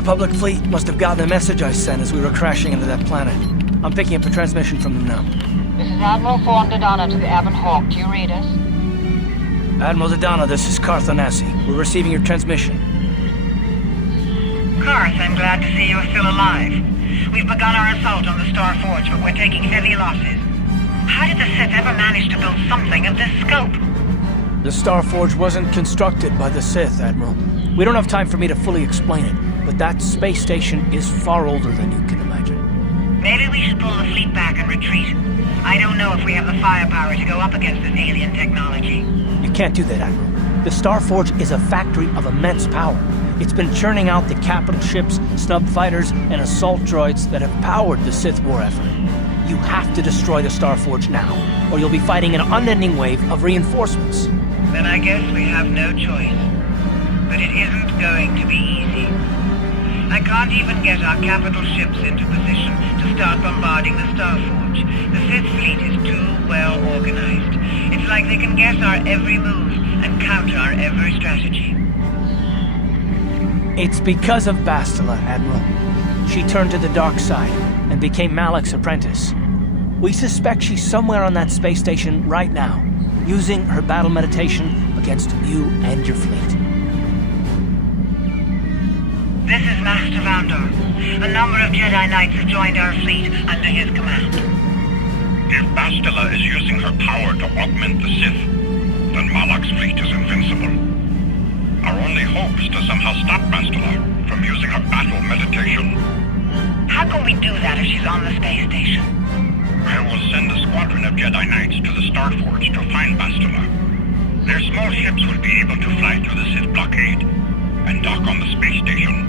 Republic fleet must have gotten the message I sent as we were crashing into that planet. I'm picking up a transmission from them now. This is Admiral Fawn Dodonna to the Avon Hawk. Do you read us? Admiral Dodonna, this is Carth Onasi. We're receiving your transmission. Carth, I'm glad to see you are still alive. We've begun our assault on the Star Forge, but we're taking heavy losses. How did the Sith ever manage to build something of this scope? The Star Forge wasn't constructed by the Sith, Admiral. We don't have time for me to fully explain it, but that space station is far older than you can imagine. Maybe we should pull the fleet back and retreat. I don't know if we have the firepower to go up against this alien technology. You can't do that, Admiral. The Star Forge is a factory of immense power. It's been churning out the capital ships, snub fighters, and assault droids that have powered the Sith war effort. You have to destroy the Star Forge now, or you'll be fighting an unending wave of reinforcements. Then I guess we have no choice. But it isn't going to be easy. I can't even get our capital ships into position to start bombarding the Star Forge. The Sith fleet is too well organized. It's like they can guess our every move and counter our every strategy. It's because of Bastila, Admiral. She turned to the dark side and became Malak's apprentice. We suspect she's somewhere on that space station right now, using her battle meditation against you and your fleet. This is Master Vandor. A number of Jedi Knights have joined our fleet under his command. If Bastila is using her power to augment the Sith, then Malak's fleet is invincible. Our only hope is to somehow stop Bastila from using her battle meditation. How can we do that if she's on the space station? I will send a squadron of Jedi Knights to the Star Forge to find Bastila. Their small ships will be able to fly through the Sith blockade and dock on the space station.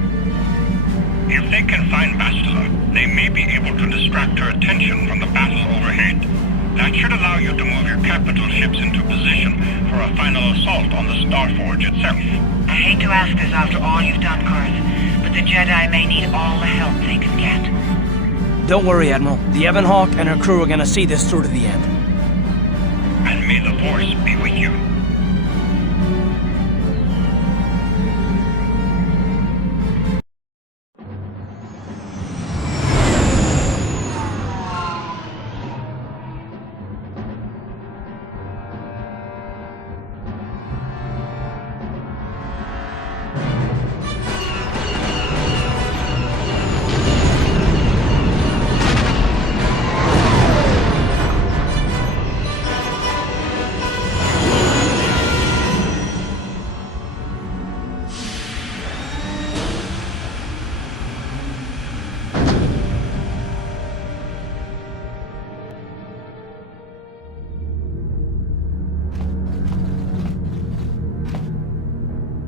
If they can find Bastila, they may be able to distract her attention from the battle overhead. That should allow you to move your capital ships into position for a final assault on the Star Forge itself. I hate to ask this after all you've done, Carth, but the Jedi may need all the help they can get. Don't worry, Admiral. The Ebon Hawk and her crew are gonna see this through to the end. And may the Force be with you.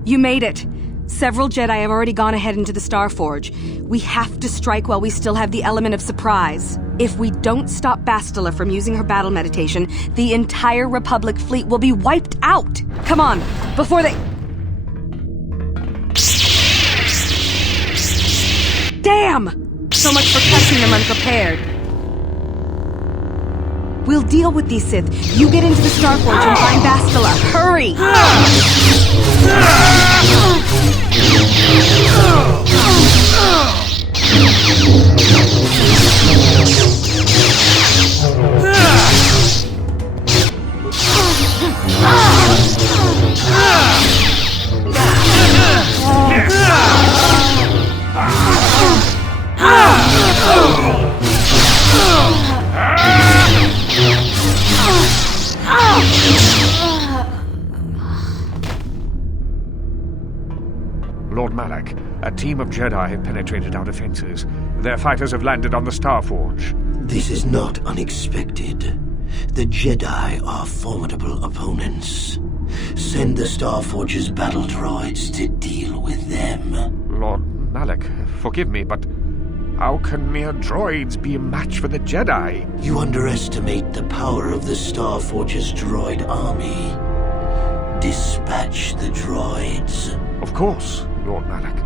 You made it. Several Jedi have already gone ahead into the Star Forge. We have to strike while we still have the element of surprise. If we don't stop Bastila from using her battle meditation, the entire Republic fleet will be wiped out. Come on, before they... Damn! So much for catching them unprepared. We'll deal with these Sith. You get into the Star Forge and find Bastila. Hurry! Lord Malak, a team of Jedi have penetrated our defenses. Their fighters have landed on the Star Forge. This is not unexpected. The Jedi are formidable opponents. Send the Star Forge's battle droids to deal with them. Lord Malak, forgive me, but how can mere droids be a match for the Jedi? You underestimate the power of the Star Forge's droid army. Dispatch the droids. Of course, Lord Malak.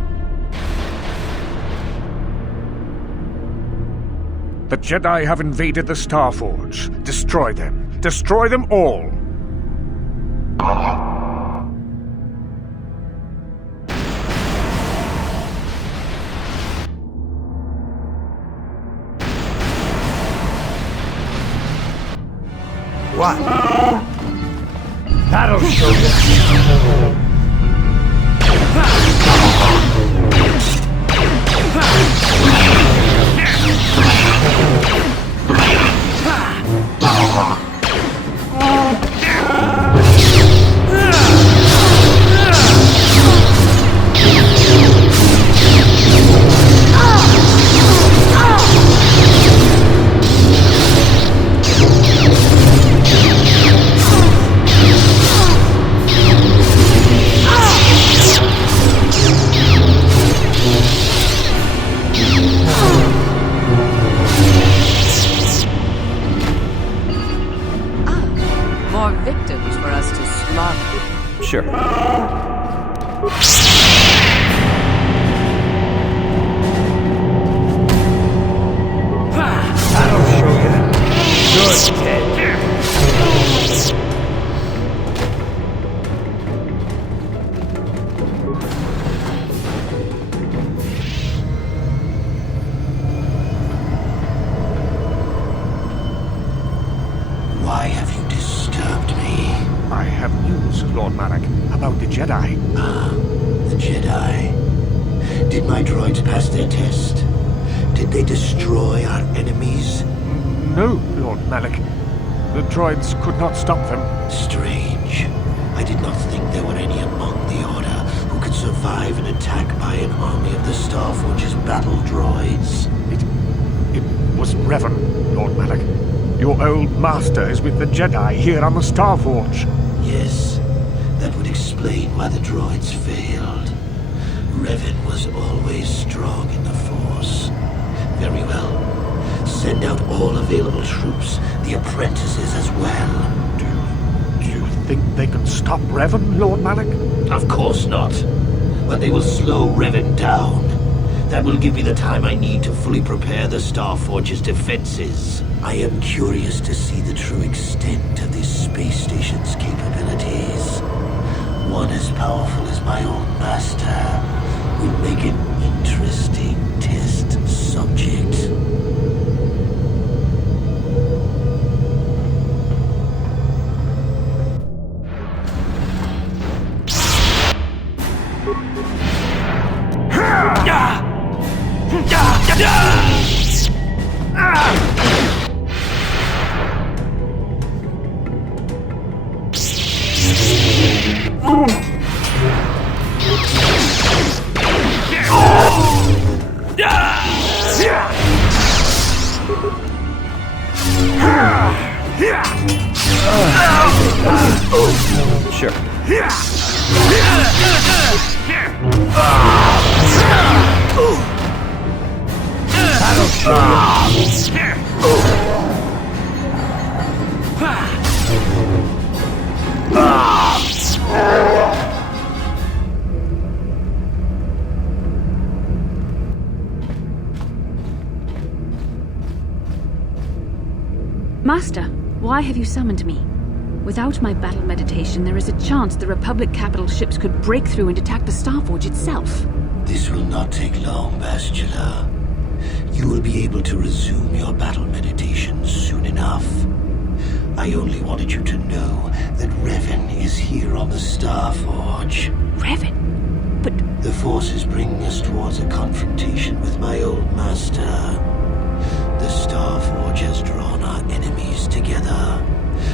The Jedi have invaded the Star Forge. Destroy them. Destroy them all. What? That'll show you. More victims for us to slaughter. Sure. That'll show you. Good, Ted. Why have you disturbed me? I have news, Lord Malak, about the Jedi. The Jedi. Did my droids pass their test? Did they destroy our enemies? No, Lord Malak. The droids could not stop them. Strange. I did not think there were any among the Order who could survive an attack by an army of the Starforge's battle droids. It was Revan, Lord Malak. Your old master is with the Jedi here on the Starforge. Yes, that would explain why the droids failed. Revan was always strong in the Force. Very well. Send out all available troops, the apprentices as well. Do you think they can stop Revan, Lord Malak? Of course not. But they will slow Revan down. That will give me the time I need to fully prepare the Starforge's defenses. I am curious to see the true extent of this space station's capabilities. One as powerful as my old master would make an interesting test subject. Sure. Master, why have you summoned me? Without my battle meditation, there is a chance the Republic capital ships could break through and attack the Starforge itself. This will not take long, Bastila. You will be able to resume your battle meditation soon enough. I only wanted you to know that Revan is here on the Starforge. Revan? But... The Force is bringing us towards a confrontation with my old master. The Starforge has drawn our enemies together,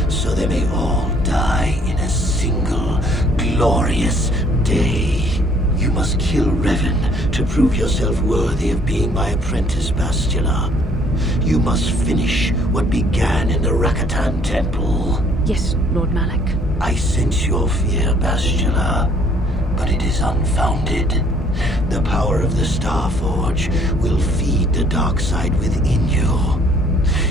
so they may all die in a single glorious day. You must kill Revan to prove yourself worthy of being my apprentice, Bastila. You must finish what began in the Rakatan Temple. Yes, Lord Malak. I sense your fear, Bastila, but it is unfounded. The power of the Starforge will feed the dark side within you.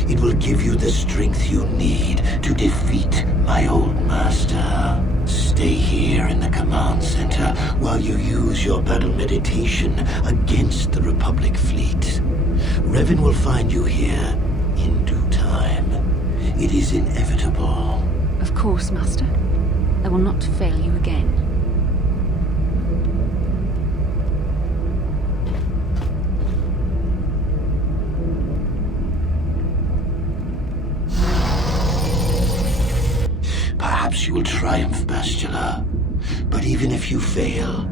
It will give you the strength you need to defeat my old master. Stay here in the command center while you use your battle meditation against the Republic fleet. Revan will find you here in due time. It is inevitable. Of course, Master. I will not fail you again. triumph, Bastila. But even if you fail,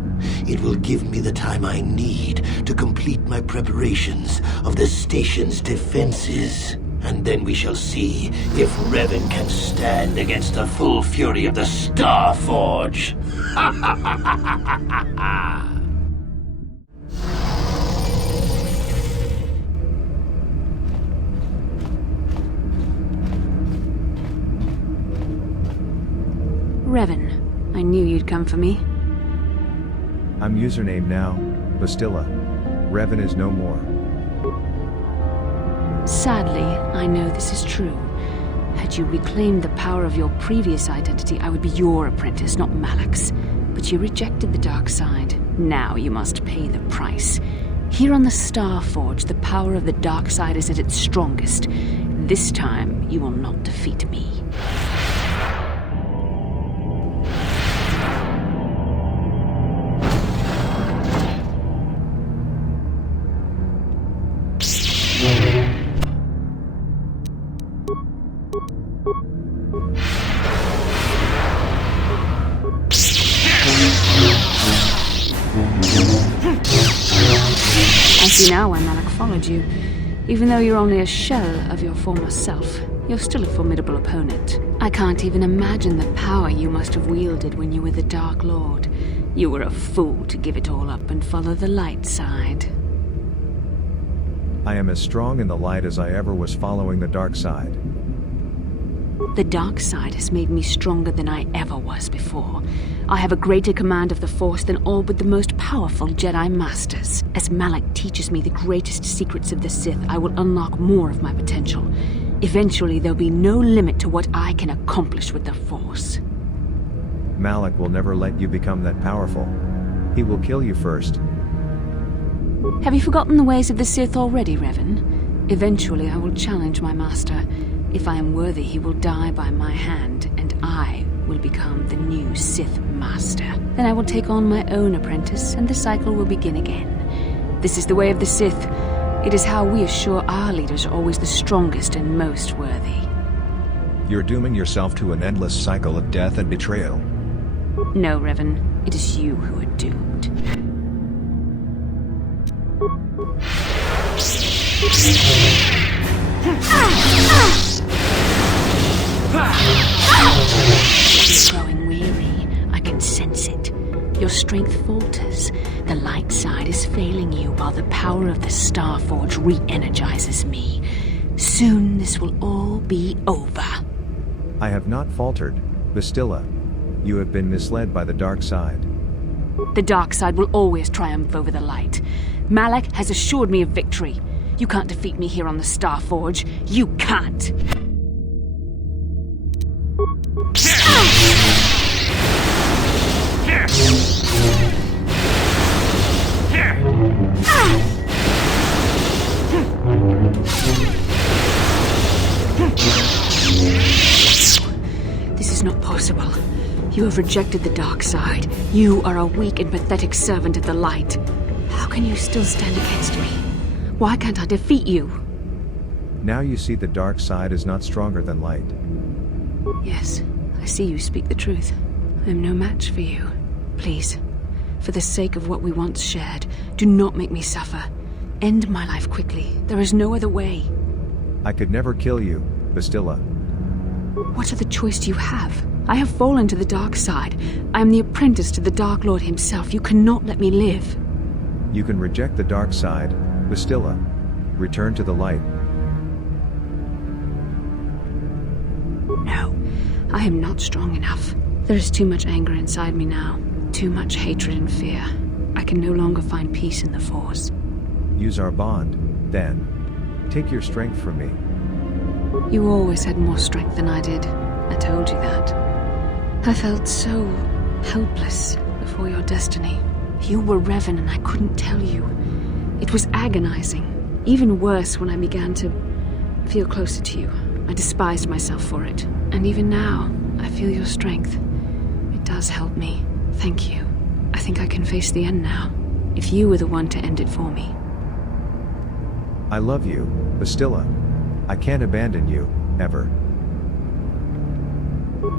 it will give me the time I need to complete my preparations of the station's defenses. And then we shall see if Revan can stand against the full fury of the Starforge. Revan, I knew you'd come for me. I'm username now, Bastila. Revan is no more. Sadly, I know this is true. Had you reclaimed the power of your previous identity, I would be your apprentice, not Malak's. But you rejected the dark side. Now you must pay the price. Here on the Starforge, the power of the dark side is at its strongest. This time, you will not defeat me. I see now why Malak followed you. Even though you're only a shell of your former self, you're still a formidable opponent. I can't even imagine the power you must have wielded when you were the Dark Lord. You were a fool to give it all up and follow the light side. I am as strong in the light as I ever was following the dark side. The dark side has made me stronger than I ever was before. I have a greater command of the Force than all but the most powerful Jedi Masters. As Malak teaches me the greatest secrets of the Sith, I will unlock more of my potential. Eventually, there'll be no limit to what I can accomplish with the Force. Malak will never let you become that powerful. He will kill you first. Have you forgotten the ways of the Sith already, Revan? Eventually, I will challenge my master. If I am worthy, he will die by my hand, and I will become the new Sith Master. Then I will take on my own apprentice, and the cycle will begin again. This is the way of the Sith. It is how we assure our leaders are always the strongest and most worthy. You're dooming yourself to an endless cycle of death and betrayal. No, Revan. It is you who are doomed. You're growing weary. I can sense it. Your strength falters. The light side is failing you while the power of the Starforge re-energizes me. Soon this will all be over. I have not faltered, Bastila. You have been misled by the dark side. The dark side will always triumph over the light. Malak has assured me of victory. You can't defeat me here on the Starforge. You can't! This is not possible. You have rejected the dark side. You are a weak and pathetic servant of the light. How can you still stand against me? Why can't I defeat you? Now you see the dark side is not stronger than light. Yes, I see you speak the truth. I am no match for you. Please, for the sake of what we once shared, do not make me suffer. End my life quickly. There is no other way. I could never kill you, Bastila. What other choice do you have? I have fallen to the dark side. I am the apprentice to the Dark Lord himself. You cannot let me live. You can reject the dark side, Bastila. Return to the light. No, I am not strong enough. There is too much anger inside me now. Too much hatred and fear. I can no longer find peace in the Force. Use our bond, then. Take your strength from me. You always had more strength than I did. I told you that. I felt so helpless before your destiny. You were Revan and I couldn't tell you. It was agonizing. Even worse when I began to feel closer to you. I despised myself for it. And even now, I feel your strength. It does help me. Thank you. I think I can face the end now. If you were the one to end it for me. I love you, Bastila. I can't abandon you, ever.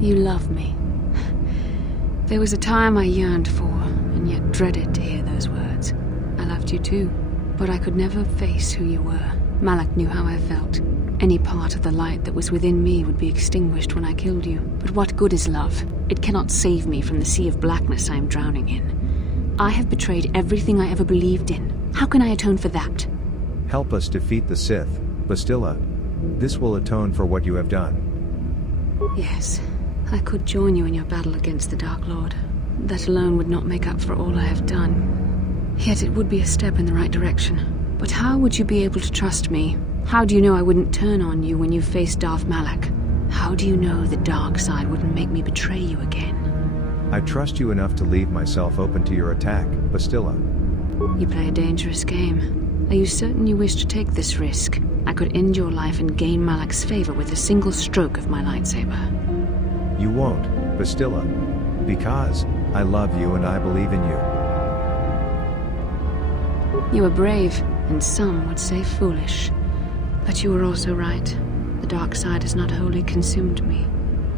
You love me. There was a time I yearned for, and yet dreaded to hear those words. I loved you too, but I could never face who you were. Malak knew how I felt. Any part of the light that was within me would be extinguished when I killed you. But what good is love? It cannot save me from the sea of blackness I am drowning in. I have betrayed everything I ever believed in. How can I atone for that? Help us defeat the Sith, Bastila. This will atone for what you have done. Yes, I could join you in your battle against the Dark Lord. That alone would not make up for all I have done. Yet it would be a step in the right direction. But how would you be able to trust me? How do you know I wouldn't turn on you when you faced Darth Malak? How do you know the dark side wouldn't make me betray you again? I trust you enough to leave myself open to your attack, Bastila. You play a dangerous game. Are you certain you wish to take this risk? I could end your life and gain Malak's favor with a single stroke of my lightsaber. You won't, Bastila. Because I love you and I believe in you. You are brave, and some would say foolish. But you were also right. The dark side has not wholly consumed me.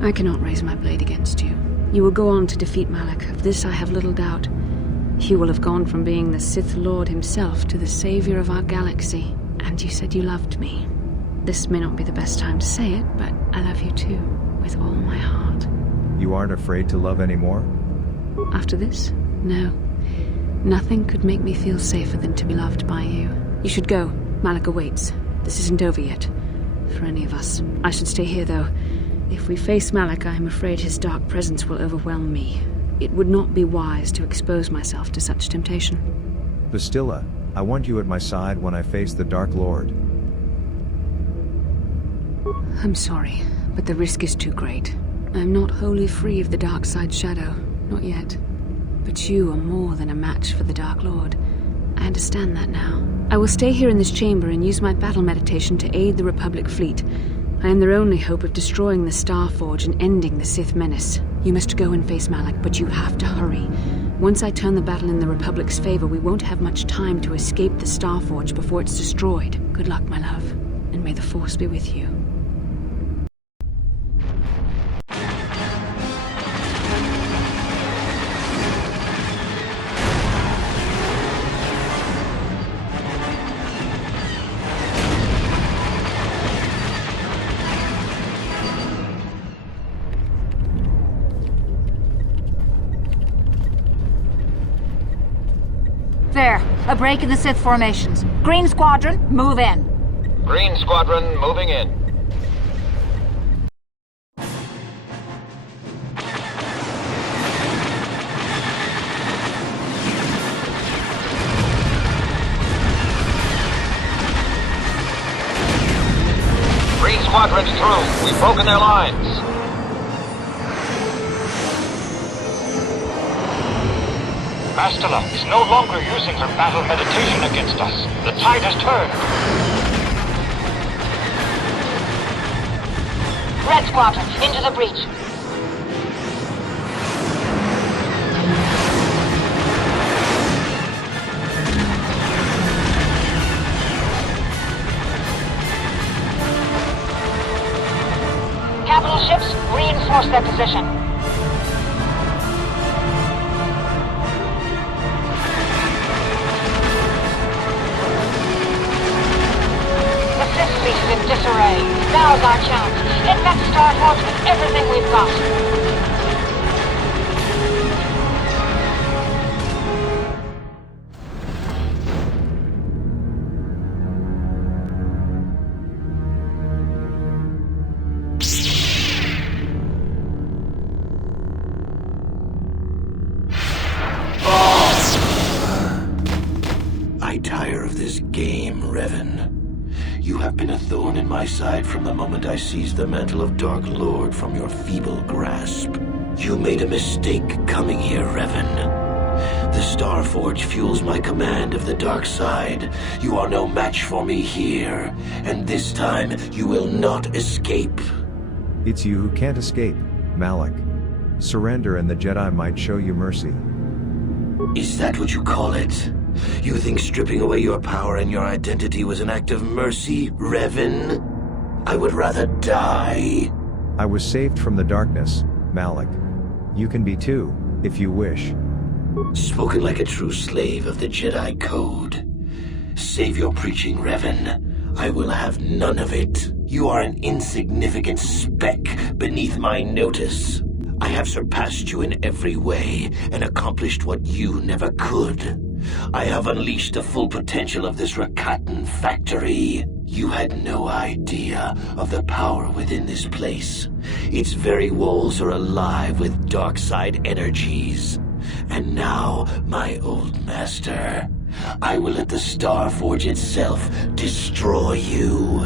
I cannot raise my blade against you. You will go on to defeat Malak, of this I have little doubt. You will have gone from being the Sith Lord himself to the savior of our galaxy. And you said you loved me. This may not be the best time to say it, but I love you too, with all my heart. You aren't afraid to love anymore? After this? No. Nothing could make me feel safer than to be loved by you. You should go. Malak awaits. This isn't over yet. For any of us. I should stay here, though. If we face Malak, I am afraid his dark presence will overwhelm me. It would not be wise to expose myself to such temptation. Bastila, I want you at my side when I face the Dark Lord. I'm sorry, but the risk is too great. I am not wholly free of the dark side shadow. Not yet. But you are more than a match for the Dark Lord. I understand that now. I will stay here in this chamber and use my battle meditation to aid the Republic fleet. I am their only hope of destroying the Star Forge and ending the Sith menace. You must go and face Malak, but you have to hurry. Once I turn the battle in the Republic's favor, we won't have much time to escape the Star Forge before it's destroyed. Good luck, my love, and may the Force be with you. There, a break in the Sith formations. Green Squadron, move in. Green Squadron, moving in. Green Squadron's through. We've broken their lines. Bastila is no longer using her battle meditation against us. The tide has turned. Red Squadron, into the breach. Capital ships, reinforce their position. In disarray. Now's our chance. Hit that Star Forge with everything we've got. I tire of this game, Revan. You have been a thorn in my side from the moment I seized the mantle of Dark Lord from your feeble grasp. You made a mistake coming here, Revan. The Star Forge fuels my command of the dark side. You are no match for me here, and this time you will not escape. It's you who can't escape, Malak. Surrender and the Jedi might show you mercy. Is that what you call it? You think stripping away your power and your identity was an act of mercy, Revan? I would rather die. I was saved from the darkness, Malak. You can be too, if you wish. Spoken like a true slave of the Jedi Code. Save your preaching, Revan. I will have none of it. You are an insignificant speck beneath my notice. I have surpassed you in every way and accomplished what you never could. I have unleashed the full potential of this Rakatan factory. You had no idea of the power within this place. Its very walls are alive with dark side energies. And now, my old master, I will let the Starforge itself destroy you.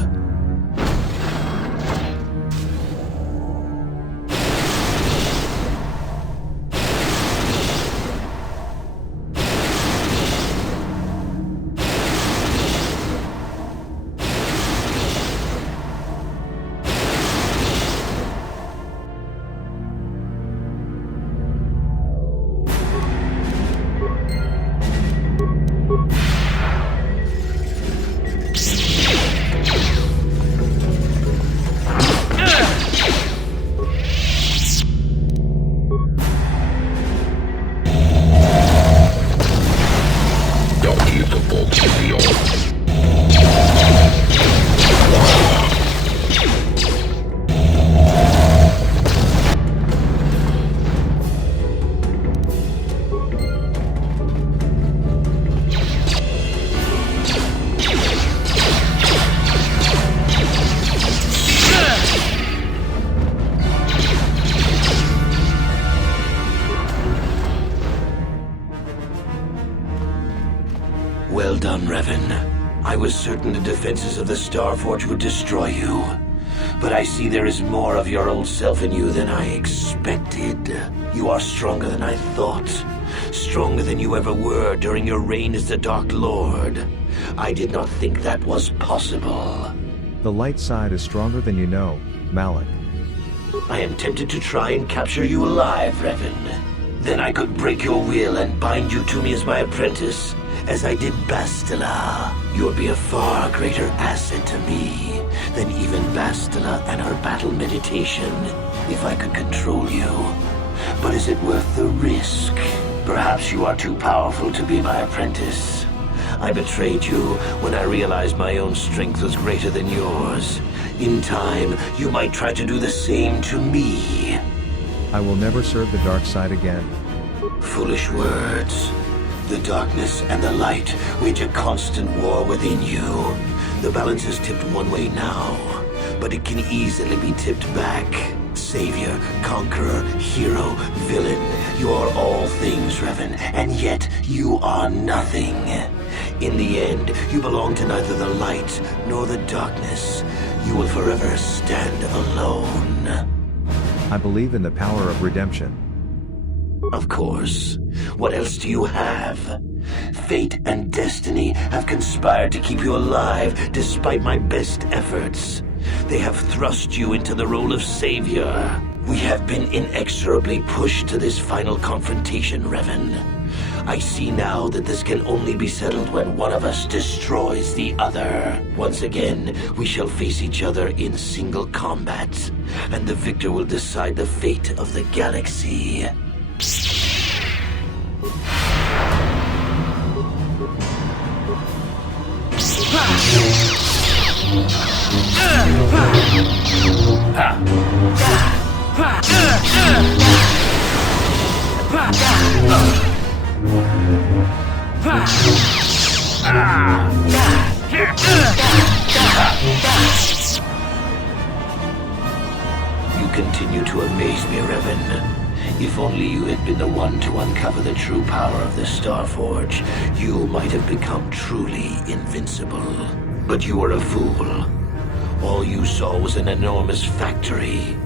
Well done, Revan. I was certain the defenses of the Starforge would destroy you. But I see there is more of your old self in you than I expected. You are stronger than I thought. Stronger than you ever were during your reign as the Dark Lord. I did not think that was possible. The light side is stronger than you know, Malak. I am tempted to try and capture you alive, Revan. Then I could break your will and bind you to me as my apprentice, as I did Bastila. You would be a far greater asset to me than even Bastila and her battle meditation, if I could control you. But is it worth the risk? Perhaps you are too powerful to be my apprentice. I betrayed you when I realized my own strength was greater than yours. In time, you might try to do the same to me. I will never serve the dark side again. Foolish words. The darkness and the light wage a constant war within you. The balance is tipped one way now, but it can easily be tipped back. Savior, conqueror, hero, villain. You are all things, Revan, and yet you are nothing. In the end, you belong to neither the light nor the darkness. You will forever stand alone. I believe in the power of redemption. Of course. What else do you have? Fate and destiny have conspired to keep you alive despite my best efforts. They have thrust you into the role of savior. We have been inexorably pushed to this final confrontation, Revan. I see now that this can only be settled when one of us destroys the other. Once again, we shall face each other in single combat, and the victor will decide the fate of the galaxy. You continue to amaze me, Revan. If only you had been the one to uncover the true power of the Starforge, you might have become truly invincible. But you were a fool. All you saw was an enormous factory.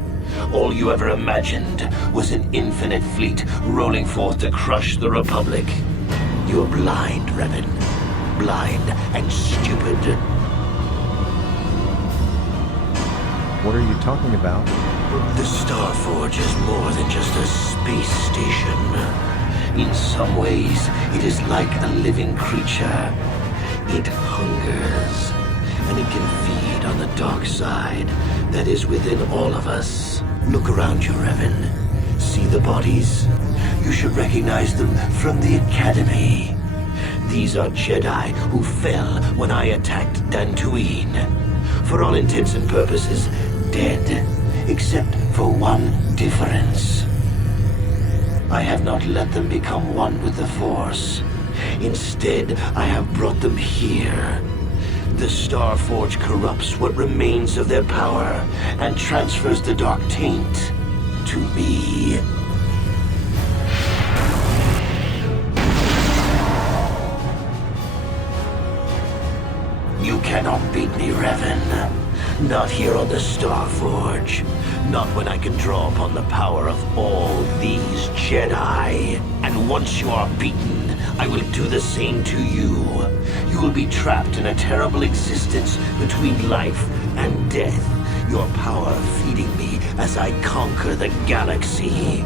All you ever imagined was an infinite fleet rolling forth to crush the Republic. You are blind, Revan. Blind and stupid. What are you talking about? The Starforge is more than just a space station. In some ways, it is like a living creature. It hungers, and it can feed on the dark side that is within all of us. Look around you, Revan. See the bodies? You should recognize them from the Academy. These are Jedi who fell when I attacked Dantooine. For all intents and purposes, dead, except for one difference. I have not let them become one with the Force. Instead, I have brought them here. The Starforge corrupts what remains of their power and transfers the Dark Taint to me. You cannot beat me, Revan. Not here on the Starforge. Not when I can draw upon the power of all these Jedi. And once you are beaten, I will do the same to you. You will be trapped in a terrible existence between life and death. Your power feeding me as I conquer the galaxy.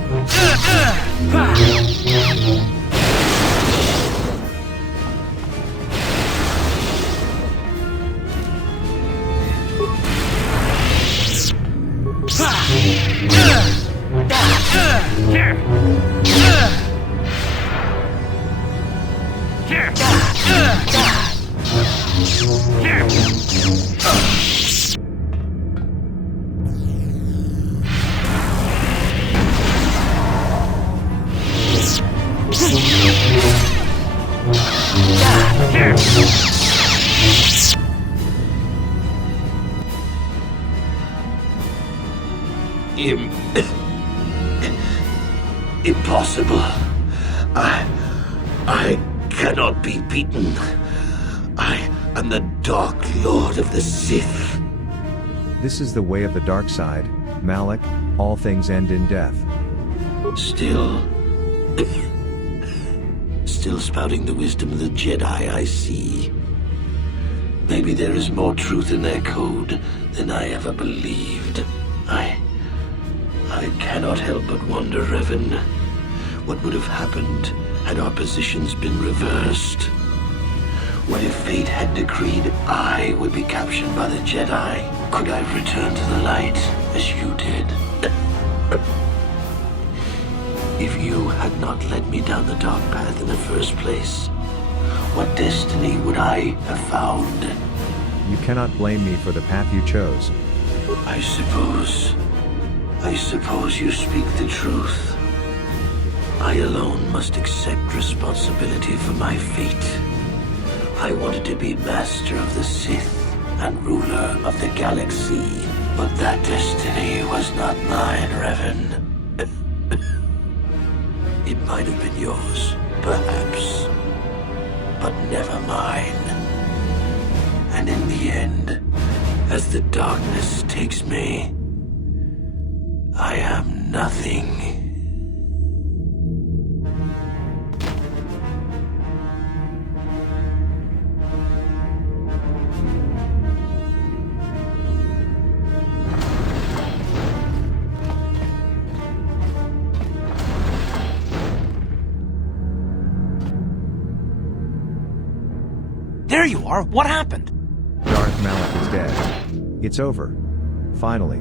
Impossible. I cannot be beaten. I am the Dark Lord of the Sith. This is the way of the dark side, Malak. All things end in death. Still spouting the wisdom of the Jedi, I see. Maybe there is more truth in their code than I ever believed. I cannot help but wonder, Revan, what would have happened had our positions been reversed? What if fate had decreed I would be captured by the Jedi? Could I return to the light as you did? If you had not led me down the dark path in the first place, what destiny would I have found? You cannot blame me for the path you chose. I suppose you speak the truth. I alone must accept responsibility for my fate. I wanted to be master of the Sith and ruler of the galaxy, but that destiny was not mine, Revan. It might have been yours, perhaps, but never mine. And in the end, as the darkness takes me, I am nothing. There you are. What happened? Darth Malak is dead. It's over. Finally.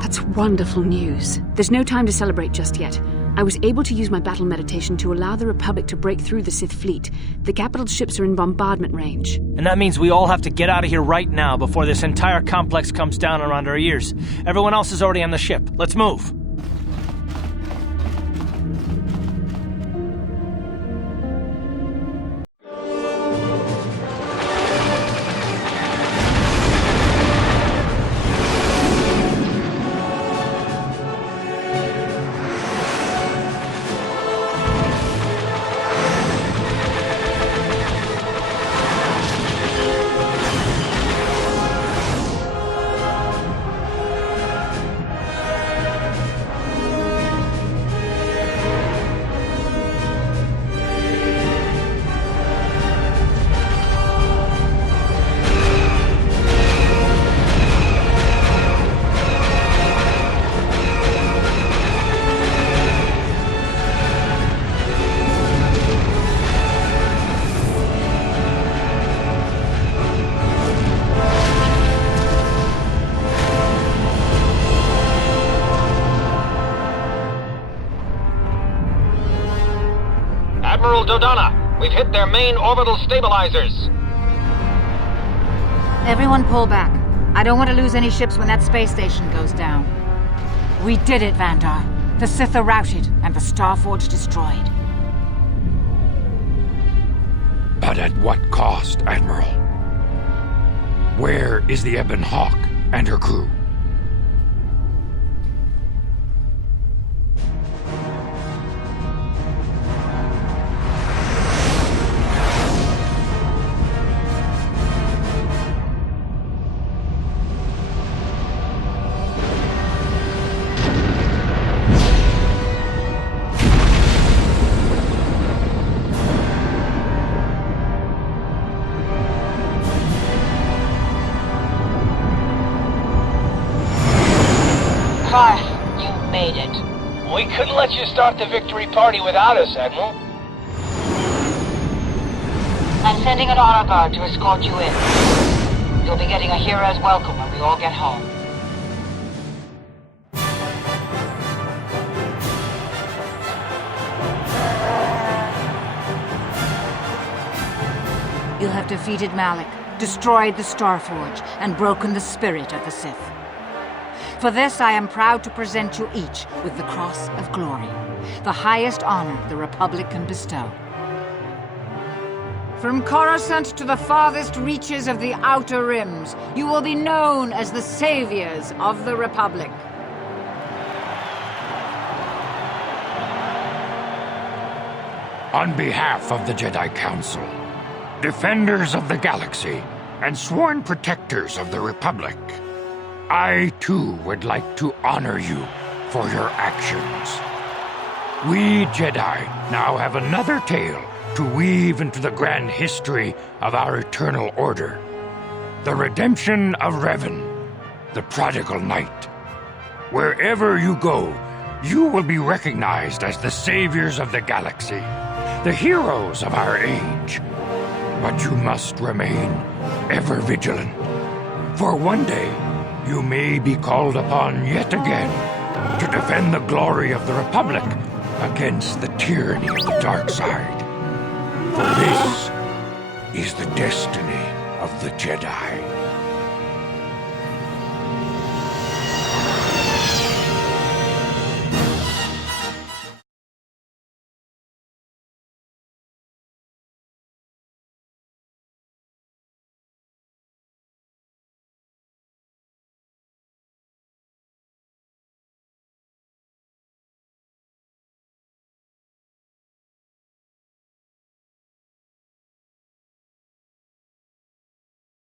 That's wonderful news. There's no time to celebrate just yet. I was able to use my battle meditation to allow the Republic to break through the Sith fleet. The capital ships are in bombardment range. And that means we all have to get out of here right now before this entire complex comes down around our ears. Everyone else is already on the ship. Let's move. Dodonna. We've hit their main orbital stabilizers. Everyone pull back. I don't want to lose any ships when that space station goes down. We did it, Vandar. The Sith are routed, and the Starforge destroyed. But at what cost, Admiral? Where is the Ebon Hawk and her crew? Karth, you made it. We couldn't let you start the victory party without us, Admiral. I'm sending an honor guard to escort you in. You'll be getting a hero's welcome when we all get home. You have defeated Malak, destroyed the Starforge, and broken the spirit of the Sith. For this, I am proud to present you each with the Cross of Glory, the highest honor the Republic can bestow. From Coruscant to the farthest reaches of the Outer Rims, you will be known as the saviors of the Republic. On behalf of the Jedi Council, defenders of the galaxy, and sworn protectors of the Republic, I, too, would like to honor you for your actions. We Jedi now have another tale to weave into the grand history of our eternal order. The redemption of Revan, the prodigal knight. Wherever you go, you will be recognized as the saviors of the galaxy, the heroes of our age. But you must remain ever vigilant, for one day, you may be called upon yet again to defend the glory of the Republic against the tyranny of the dark side. For this is the destiny of the Jedi.